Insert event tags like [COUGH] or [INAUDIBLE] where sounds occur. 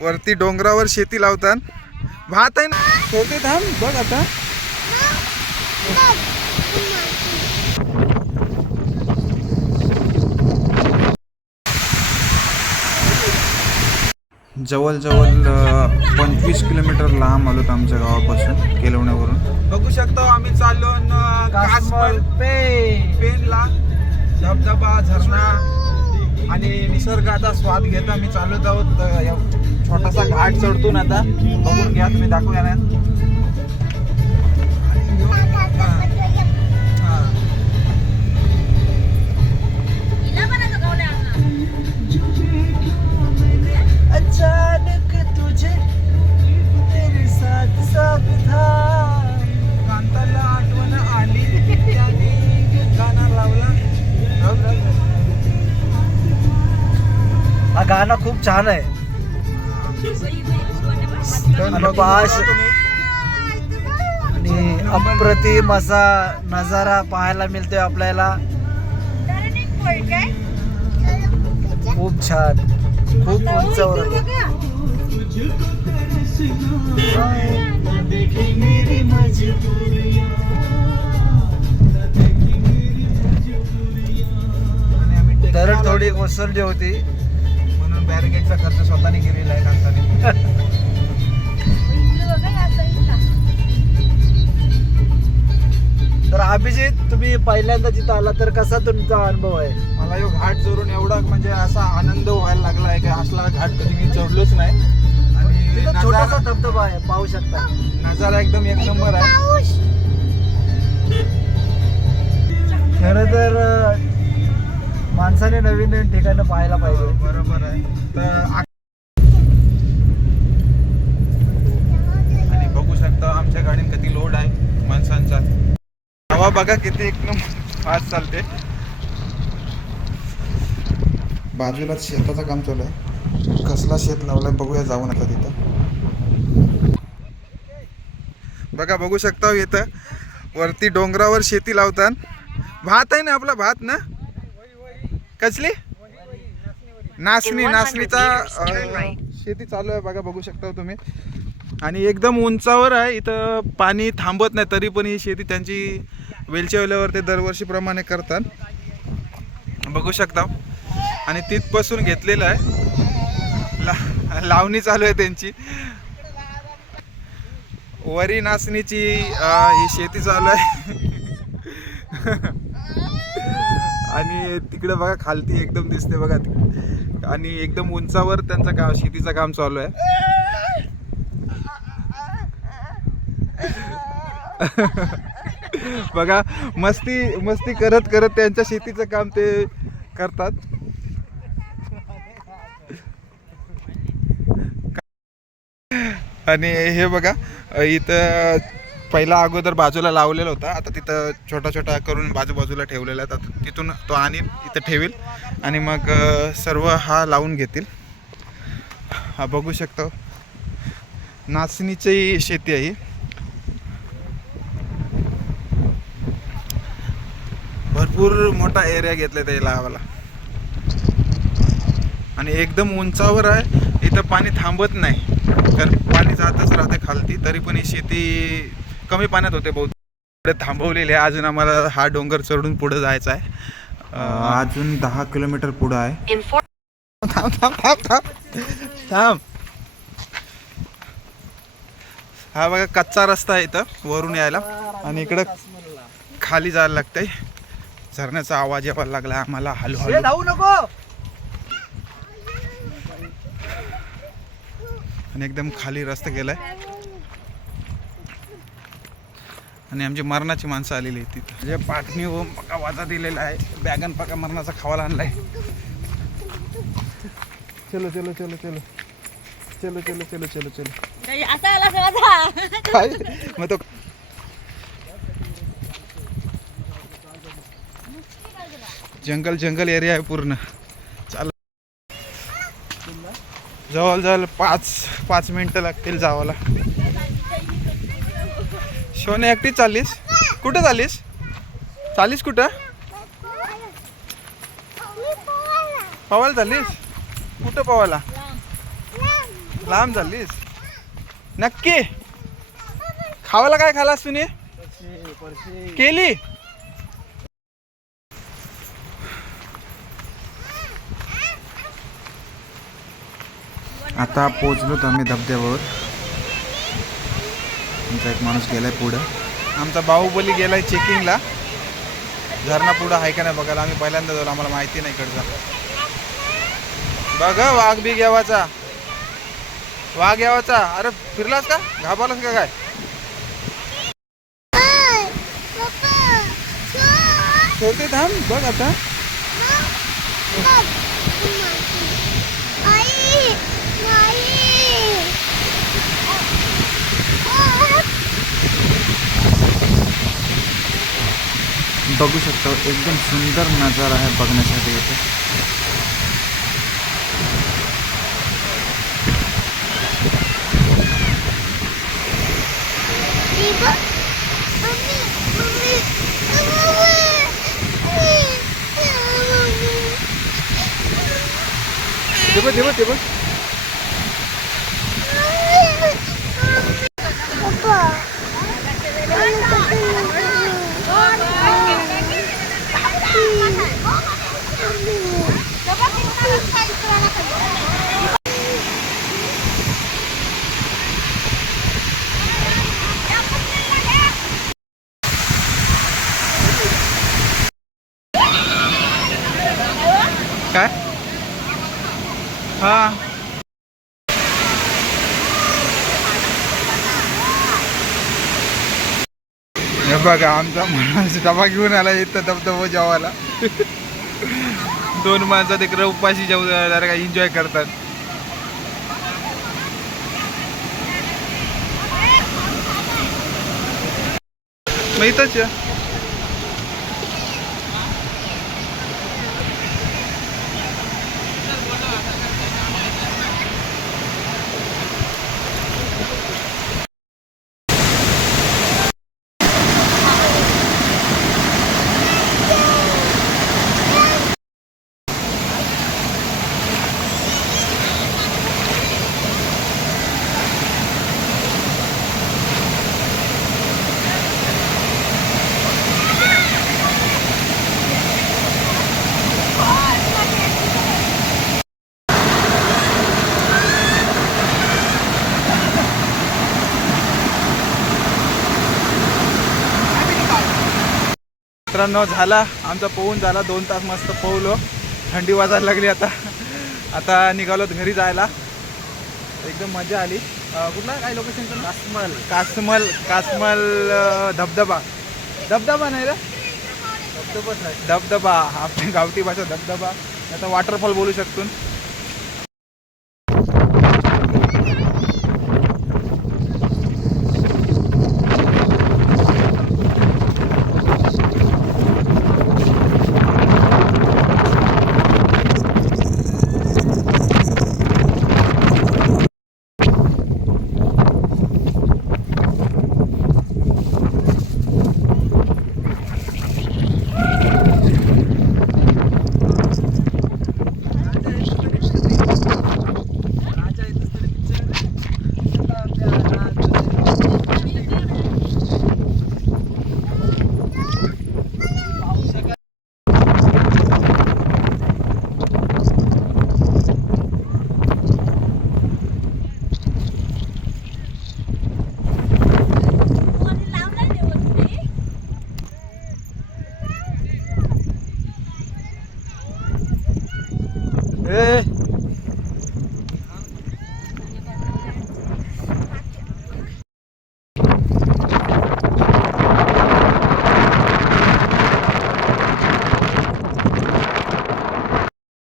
वरती डोंगरावर शेती लावतात. भात आहे ना? ठेवते थांब बघ आता. जवळजवळ पंचवीस किलोमीटर लांब आलो आमच्या गावापासून केलवण्यावरून. बघू शकतो आम्ही चाललो पेनला धबधबा झरणा आणि निसर्गाचा स्वाद घेत आम्ही चालत आहोत या छोटासा घाट चढतून आता बघून घ्या तुम्ही दाखवूया ना हा. अचानक तुझे तेरे साथ साथ था कांताला आठवण आली त्याने गाणं लावला. हा गाणं खूप छान आहे तर आणि अप्रतिम असा नजारा पाहायला मिळतोय आपल्याला. खूप छान. खूप उंचावर टेकडी दरड. थोडी कोसळली होती. म्हणून बॅरिकेडचा खर्च स्वतःने केलेला आहे [LAUGHS] तर अभिजित तुम्ही पहिल्यांदा तिथं आला तर कसा तुमचा अनुभव आहे? मला यो घाट चढून एवढा म्हणजे असा आनंद व्हायला लागला आहे की असला घाट कधी मी चढलोच नाही. आणि तिथं छोटासा नजारा धबधबा आहे पाहू शकता. नजारा एकदम एक नंबर आहे. खरं तर अं, माणसाने नवीन नवीन ठिकाणं पाहायला पाहिजे. बरोबर आहे. तर आ- आणि बघू शकता आमच्या गाडीत किती लोड आहे माणसांचा हवा बघा किती एक नंबर फास्ट चालते. बाजूला शेताचं काम चालू आहे. कसला शेत लावलाय बघूया जाऊन आता तिथं. बघा बघू हो इथं. वरती डोंगरावर शेती लावतात भात आहे ना आपला भात ना? कसली? नाचणी नाचणीचा शेती चालू आहे बघा बघू शकता तुम्ही. आणि एकदम उंचावर आहे इथं पाणी थांबत नाही तरी पण ही शेती त्यांची वेलच्या वेल्यावर ते दरवर्षीप्रमाणे करतात. बघू शकता. आणि तिथपासून घेतलेलं आहे. ला लावणी चालू आहे त्यांची. वरी नाचणीची ही शेती चालू आहे. आणि तिकडे बघा खालती एकदम दिसते बघा. आणि एकदम उंचावर त्यांचा काम शेतीचं काम चालू आहे. [LAUGHS] बघा मस्ती मस्ती करत करत त्यांच्या शेतीचं काम ते करतात. आणि हे बघा इथं पहिला अगोदर बाजूला लावलेला होता. आता तिथं छोटा छोटा करून बाजूबाजूला ठेवलेला आहे. आता तिथून तो आणील इथं ठेवील. आणि मग सर्व हा लावून घेतील. हा बघू शकतो. नाचणीची शेती आहे ही. भरपूर मोठा एरिया घेतला ते लावायला आणि एकदम उंचावर आहे. इथं पाणी थांबत नाही. कारण पाणी जातच राहते खालती तरी पण ही शेती कमी पाण्यात होते बहुत पुढे थांबवलेली आहे. अजून आम्हाला हा डोंगर चढून पुढे जायचा आहे. अजून दहा किलोमीटर पुढं आहे. थांब थांब थांब थांब. थांब. हा बघा कच्चा रस्ता आहे इथं वरून यायला. आणि इकडं खाली जायला लागतंय. झरण्याचा आवाज यायला लागला. आम्हाला हलू हे हलू धावू नको. आणि एकदम खाली रस्ता गेलाय. आणि आमची मरणाची माणसं आलेली आहेत तिथं. म्हणजे पाटणी व पका वाजा दिलेला आहे. बॅगन पका मरणाचा खावाला आणलाय. चलो चलो चलो चलो. चलो चलो चलो चलो चलो. काय? मग तो जंगल जंगल एरिया आहे पूर्ण. चाल. जवळ जवळ पाच पाच मिनटं लागतील जावाला शोने एकटी चाललीस? कुठं चालीस चालीस कुठं? पवायला चाललीस? कुठं पवायला? लांब झालीस नक्की. खावायला काय खालास तुम्ही? केली? आता पोचलोत आम्ही धबधब्यावर. आमचा एक माणूस गेलाय पुढं. आमचा बाहुबली गेलाय चेकिंगला झरणा पुढं आहे का नाही बघायला? आम्ही पहिल्यांदा जाऊ आम्हाला माहिती नाही इकडचा. बघ हं, वाघ बी घ्यावाचा वाघ घ्यावाचा अरे फिरलास का? घाबरलास का काय? ठेवते थांब बघ आता. बघू शकतो एकदम सुंदर नजारा आहे बघण्यासाठी इथे. ते बघ ते बघ ते बघ काय हा हे बघा आमचा माणूस डबा घेऊन आला इथं धबधबा जेवायला. दोन माणसं तिकडे उपाशी जेव जरा एन्जॉय करतात. मग इथंच मित्रांनो झाला. आमचा पोहून झाला. दोन तास मस्त पोहलो थंडी वाजायला लागली आता. आता निघालो घरी जायला. एकदम मजा आली. कुठला काय लोकेशनचं कासमल. कासमल कासमल धबधबा. धबधबा नाही रे? धबधबाच आहे धबधबा. आपली गावठी भाषा धबधबा. आता वॉटरफॉल बोलू शकतो. Hey.